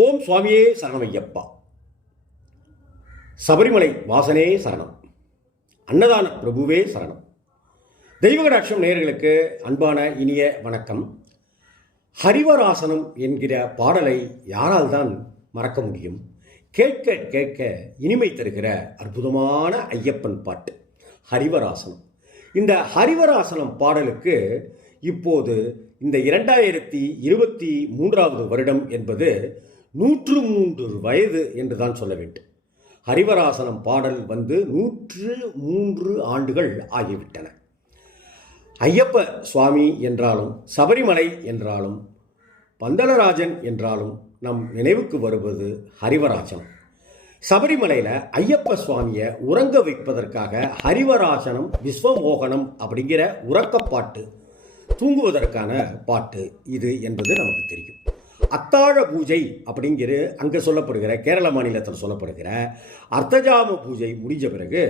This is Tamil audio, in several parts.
ஓம் சுவாமியே சரணமையப்பா. சபரிமலை வாசனே சரணம். அன்னதான பிரபுவே சரணம். தெய்வகடாட்சம் நேயர்களுக்கு அன்பான இனிய வணக்கம். ஹரிவராசனம் என்கிற பாடலை யாரால் தான் மறக்க முடியும்? கேட்க கேட்க இனிமை தருகிற அற்புதமான ஐயப்பன் பாட்டு ஹரிவராசனம். இந்த ஹரிவராசனம் பாடலுக்கு இப்போது இந்த 2023 வருடம் என்பது 103 வயது என்று தான் சொல்ல வேண்டும். ஹரிவராசனம் பாடல் வந்து 103 ஆண்டுகள் ஆகிவிட்டன. ஐயப்ப சுவாமி என்றாலும், சபரிமலை என்றாலும், பந்தலராஜன் என்றாலும் நம் நினைவுக்கு வருவது ஹரிவராசனம். சபரிமலையில் ஐயப்ப சுவாமியை உறங்க வைப்பதற்காக ஹரிவராசனம் விஸ்வமோகனம் அப்படிங்கிற உறக்கப்பாட்டு, தூங்குவதற்கான பாட்டு இது என்பது நமக்கு தெரியும். அத்தாழ பூஜை அப்படிங்கிற அங்கே சொல்லப்படுகிற, கேரள மாநிலத்தில் சொல்லப்படுகிற அர்த்தஜாம பூஜை முடிஞ்ச பிறகு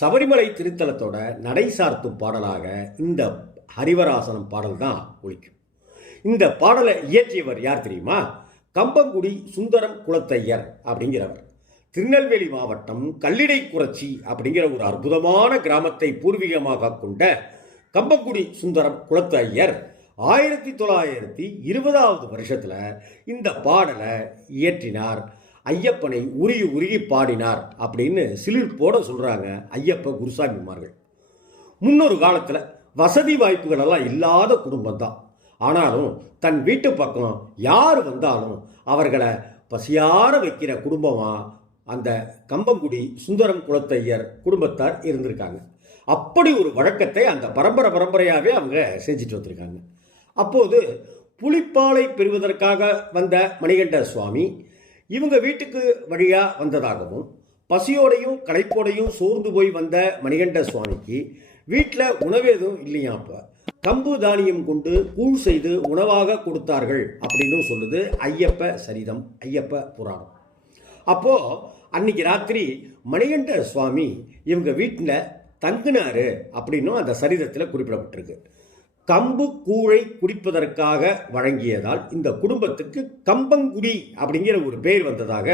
சபரிமலை திருத்தலத்தோட நடை சார்த்தும் பாடலாக இந்த ஹரிவராசனம் பாடல் தான் ஒலிக்கும். இந்த பாடலை இயற்றியவர் யார் தெரியுமா? கம்பங்குடி சுந்தரம் குலத்தையர் அப்படிங்கிறவர். திருநெல்வேலி மாவட்டம் கல்லிடைக்குறிச்சி அப்படிங்கிற ஒரு அற்புதமான கிராமத்தை பூர்வீகமாக கொண்ட கம்பங்குடி சுந்தரம் குலத்தையர் 1920 வருஷத்தில் இந்த பாடலை இயற்றினார். ஐயப்பனை உருகி உருகி பாடினார் அப்படின்னு சிலிர்ப்போட சொல்கிறாங்க ஐயப்ப குருசாமிமார்கள். முன்னொரு காலத்தில் வசதி வாய்ப்புகளெல்லாம் இல்லாத குடும்பம் தான். ஆனாலும் தன் வீட்டு பக்கம் யார் வந்தாலும் அவர்களை பசியார வைக்கிற குடும்பமாக அந்த கம்பங்குடி சுந்தரம் குலத்தையர் குடும்பத்தார் இருந்திருக்காங்க. அப்படி ஒரு வழக்கத்தை அந்த பரம்பரையாகவே அவங்க செஞ்சுட்டு வந்திருக்காங்க. அப்போது புலிப்பாலை பெறுவதற்காக வந்த மணிகண்ட சுவாமி இவங்க வீட்டுக்கு வழியாக வந்ததாகவும், பசியோடையும் களைப்போடையும் சோர்ந்து போய் வந்த மணிகண்ட சுவாமிக்கு வீட்டில் உணவு எதுவும் இல்லையாப்ப கம்பு தானியம் கொண்டு கூழ் செய்து உணவாக கொடுத்தார்கள் அப்படின்னு சொல்லுது ஐயப்ப சரிதம், ஐயப்ப புராணம். அப்போது அன்னைக்கு ராத்திரி மணிகண்ட சுவாமி இவங்க வீட்டில் தங்கினாரு அப்படின்னும் அந்த சரிதத்தில் குறிப்பிடப்பட்டிருக்கு. கம்பு கூழை குடிப்பதற்காக வழங்கியதால் இந்த குடும்பத்துக்கு கம்பங்குடி அப்படிங்கிற ஒரு பேர் வந்ததாக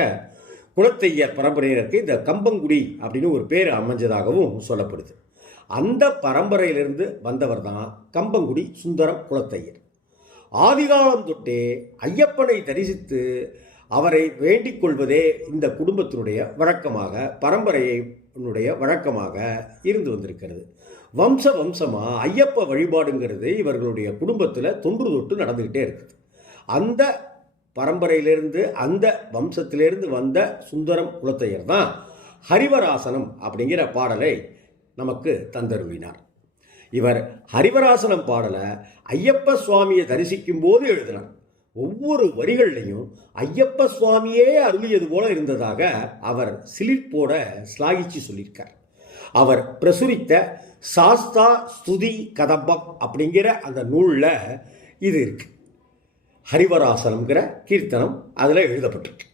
குலத்தையர் பரம்பரையினருக்கு இந்த கம்பங்குடி அப்படின்னு ஒரு பேர் அமைஞ்சதாகவும் சொல்லப்படுது. அந்த பரம்பரையிலிருந்து வந்தவர் தான் கம்பங்குடி சுந்தரம் குலத்தையர். ஆதிகாலம் தொட்டே ஐயப்பனை தரிசித்து அவரை வேண்டிக் கொள்வதே இந்த குடும்பத்தினுடைய வழக்கமாக, பரம்பரையினுடைய வழக்கமாக இருந்து வந்திருக்கிறது. வம்சமாக ஐயப்ப வழிபாடுங்கிறது இவர்களுடைய குடும்பத்தில் தொன்று தொட்டு நடந்துக்கிட்டே இருக்குது. அந்த பரம்பரையிலிருந்து, அந்த வம்சத்திலிருந்து வந்த சுந்தரம் குலத்தையர் தான் ஹரிவராசனம் அப்படிங்கிற பாடலை நமக்கு தந்தருளினார். இவர் ஹரிவராசனம் பாடலை ஐயப்ப சுவாமியை தரிசிக்கும் போது எழுதினார். ஒவ்வொரு வரிகள்லையும் ஐயப்ப சுவாமியே அருளியது போல இருந்ததாக அவர் சிலிர்ப்போட ஸ்லாகிச்சு சொல்லியிருக்கார். அவர் பிரசுரித்த சாஸ்தா ஸ்துதி கதம்பம் அப்படிங்கிற அந்த நூலில் இது இருக்கு. ஹரிவராசனம்ங்கிற கீர்த்தனம் அதில் எழுதப்பட்டிருக்கு.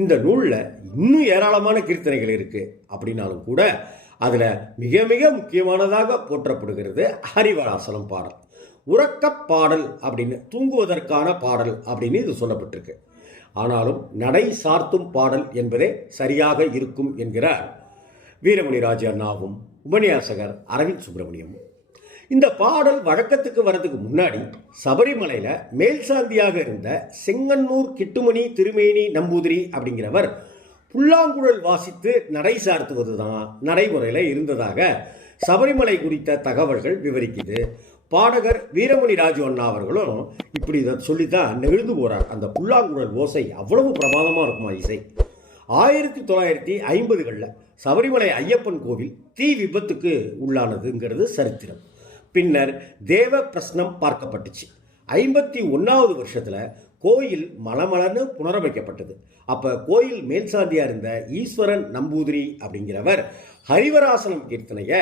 இந்த நூலில் இன்னும் ஏராளமான கீர்த்தனைகள் இருக்குது. அப்படின்னாலும் கூட அதில் மிக மிக முக்கியமானதாக போற்றப்படுகிறது ஹரிவராசனம் பாடல். உறக்கப் பாடல் அப்படின்னு, தூங்குவதற்கான பாடல் அப்படின்னு இது சொல்லப்பட்டிருக்கு. ஆனாலும் நடை சார்த்தும் பாடல் என்பதே சரியாக இருக்கும் என்கிறார் வீரமணி ராஜ அண்ணாவும் உபன்யாசகர் அரவிந்த் சுப்பிரமணியமும். இந்த பாடல் வழக்கத்துக்கு வரதுக்கு முன்னாடி சபரிமலையில் மேல்சாந்தியாக இருந்த செங்கன்னூர் கிட்டுமணி திருமேனி நம்பூதிரி அப்படிங்கிறவர் புல்லாங்குழல் வாசித்து நடை சார்த்துவது தான் நடைமுறையில் இருந்ததாக சபரிமலை குறித்த தகவல்கள் விவரிக்குது. பாடகர் வீரமணி ராஜு அண்ணா அவர்களும் இப்படி இதை சொல்லித்தான் நெகிழ்ந்து போகிறார். அந்த புல்லாங்குழல் ஓசை அவ்வளவு பிரமாதமாக இருக்குமா இசை. 1950களில் சபரிமலை ஐயப்பன் கோவில் தீ விபத்துக்கு உள்ளானதுங்கிறது சரித்திரம். பின்னர் தேவ பிரஸ்னம் பார்க்கப்பட்டுச்சு. 51வது வருஷத்தில் கோயில் மலமலன்னு புனரமைக்கப்பட்டது. அப்போ கோயில் மேல்சாந்தியாக இருந்த ஈஸ்வரன் நம்பூதிரி அப்படிங்கிறவர் ஹரிவராசனம் கீர்த்தனையை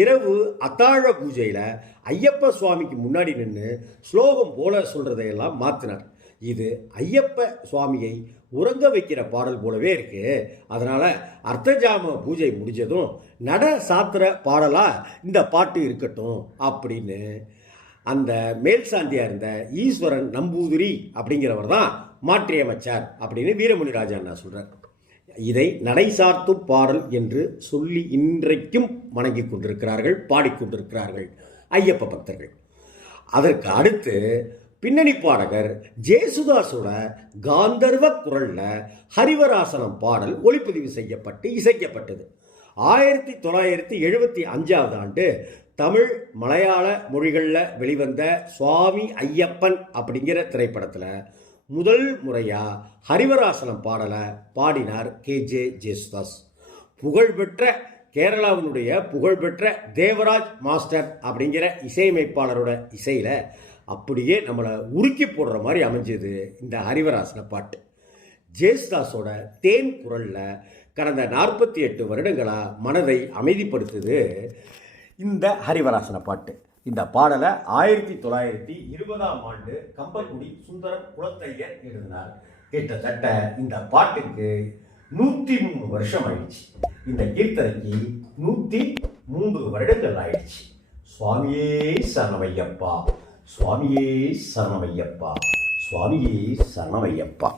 இரவு அத்தாழ பூஜையில் ஐயப்ப சுவாமிக்கு முன்னாடி நின்று ஸ்லோகம் போல சொல்கிறதையெல்லாம் மாற்றினார். இது ஐயப்ப சுவாமியை உறங்க வைக்கிற பாடல் போலவே இருக்கு. அதனால் அர்த்தஜாம பூஜை முடிஞ்சதும் நட சாத்திர பாடலாக இந்த பாட்டு இருக்கட்டும் அப்படின்னு அந்த மேல்சாந்தியாக இருந்த ஈஸ்வரன் நம்பூதிரி அப்படிங்கிறவர் தான் மாற்றியமைச்சார் அப்படின்னு வீரமணி ராஜா அண்ணா சொல்கிறார். இதை நடைசார்த்தும் பாடல் என்று சொல்லி இன்றைக்கும் வணங்கி கொண்டிருக்கிறார்கள், பாடிக்கொண்டிருக்கிறார்கள் ஐயப்ப பக்தர்கள். அதற்கு அடுத்து பின்னணி பாடகர் ஜேசுதாஸோட காந்தர்வ குரல்ல ஹரிவராசனம் பாடல் ஒளிப்பதிவு செய்யப்பட்டு இசைக்கப்பட்டது. 1975 ஆண்டு தமிழ் மலையாள மொழிகளில் வெளிவந்த சுவாமி ஐயப்பன் அப்படிங்கிற திரைப்படத்தில் முதல் முறையாக ஹரிவராசனம் பாடலை பாடினார் KJ ஜேசுதாஸ். புகழ்பெற்ற கேரளாவினுடைய புகழ்பெற்ற தேவராஜ் மாஸ்டர் அப்படிங்கிற இசையமைப்பாளரோட இசையில் அப்படியே நம்மளை உருக்கி போடுற மாதிரி அமைஞ்சது இந்த ஹரிவராசன பாட்டு. ஜேசுதாஸோட தேன் குரலில் கடந்த 48 வருடங்களாக மனதை அமைதிப்படுத்துது இந்த ஹரிவராசன பாட்டு. இந்த பாடலை 1920 ஆண்டு கம்பக்குடி சுந்தரம் குலத்தையர் எழுதினார். கிட்டத்தட்ட இந்த பாட்டுக்கு 103 வருஷம் ஆயிடுச்சு. இந்த கீர்த்தனைக்கு 103 வருடங்கள் ஆயிடுச்சு. சுவாமியே சரணமையப்பா, சுவாமியே சரணமையப்பா, சுவாமியே சரணமையப்பா.